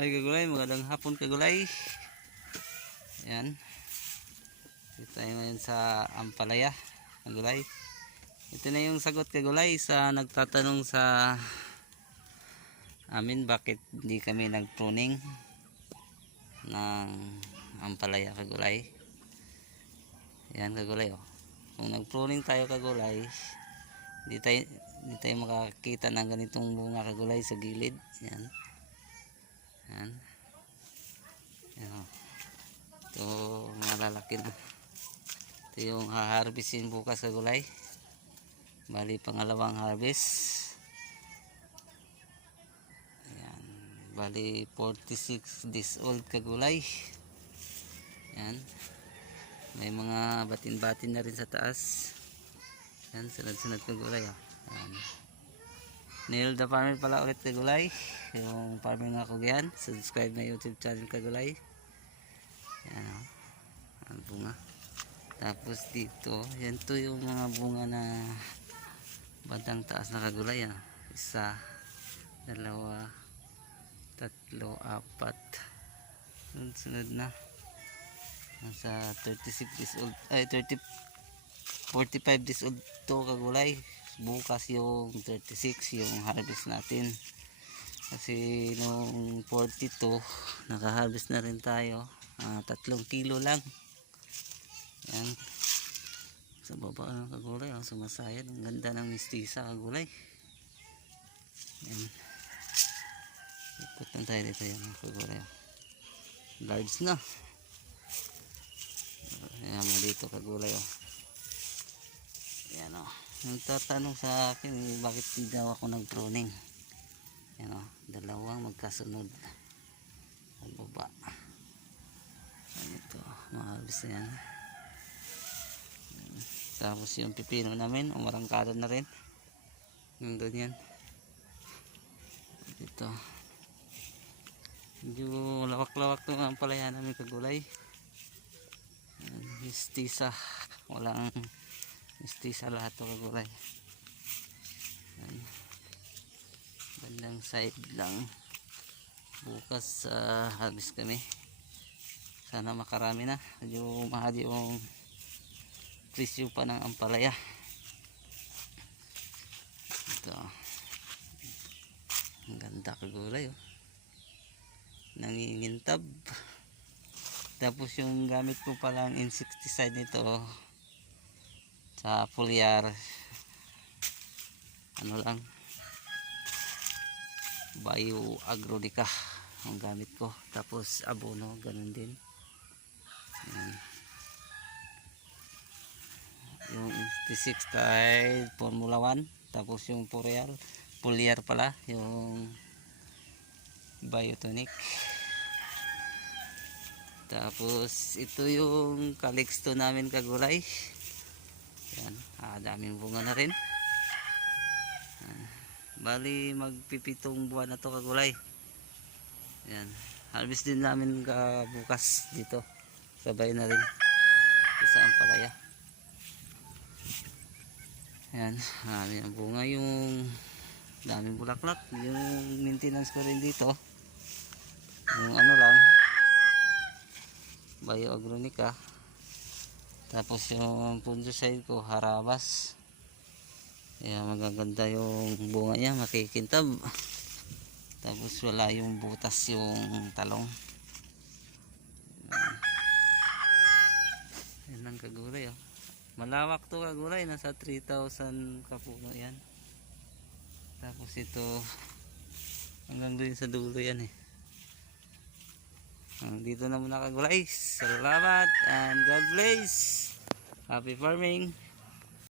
Hi kagulay, magandang hapon kagulay. Yan. Dito tayo ngayon sa Ampalaya, kagulay. Ito na yung sagot kagulay sa nagtatanong sa amin bakit hindi kami nagpruning ng Ampalaya kagulay. Yan kagulay oh. Kung nagpruning tayo kagulay, hindi tayo, hindi tayo makakita ng ganitong bunga kagulay sa gilid. Yan. Yan. Yan o. Ito, malalaki na. Ito yung haharvestin bukas sa gulay. Bali, pangalawang harvest. Yan. Bali, 46 days old kagulay. Yan. May mga batin-batin na rin sa taas. Yan, sunod-sunod kagulay o. Yan. Neil the Farmer pala ulit kagulay. Yung farmer nga ko yan. Subscribe na YouTube channel kagulay. Yan o. Ang bunga. Tapos dito, yan to yung mga bunga na bandang taas na kagulay. Ah. Isa, dalawa, tatlo, apat. Sunod, sunod na. Nasa 36 days old. Ay, 30, 45 days old to kagulay bukas yung 36 yung harvest natin kasi nung 42 nakaharvest na rin tayo. Ah, tatlong kilo lang. Yan. Sa baba ng kagulay oh, sumasayad. Ang ganda ng mistisa kagulay. Yan. Ikot lang tayo dito yan kagulay oh. large na. Yan mo dito kagulay oh. Yan o. Nagtatanong sa akin bakit di daw ako nag-pruning. Yan o. Dalawang magkasunod. Sa baba. Yan ito. Mahabis na yan. Tapos yung pipino namin, umarangkado na rin. Nandun yan. Dito. Medyo lawak-lawak to ang palaya namin kagulay. Mistisa. Walang mistisa lahat to kagulay. Yan. Bandang side lang. Bukas sa harvest kami. Sana makarami na. Medyo mahal yung presyo pa ng ampalaya. Ito. Ang ganda kagulay oh. Nangingintab. Tapos yung gamit ko palang insecticide nito sa foliar ano lang bio agronica ang gamit ko. Tapos abono ganun din. Yan. yung insecticide formula 1 tapos yung foliar foliar pala yung biotonic. Tapos ito yung calixto namin kagulay. Yan ah, daming bunga na rin bali magpipitong buwan na to kagulay. Yan harvest din namin ka bukas dito. Sabay na rin. Isa ang palaya. Yan marami ang bunga. Yung daming bulaklak. Yung maintenance ko rin dito. Yung ano lang. Bioagronica. Tapos yung fungicide ko harabas kaya magaganda yung bunga niya makikintab tapos wala yung butas yung talong yan ang kagulay oh. malawak to kagulay nasa 3,000 kapuno yan tapos ito hanggang doon sa dulo yan eh Ah, dito na muna kagulay. Salamat and God bless. Happy farming.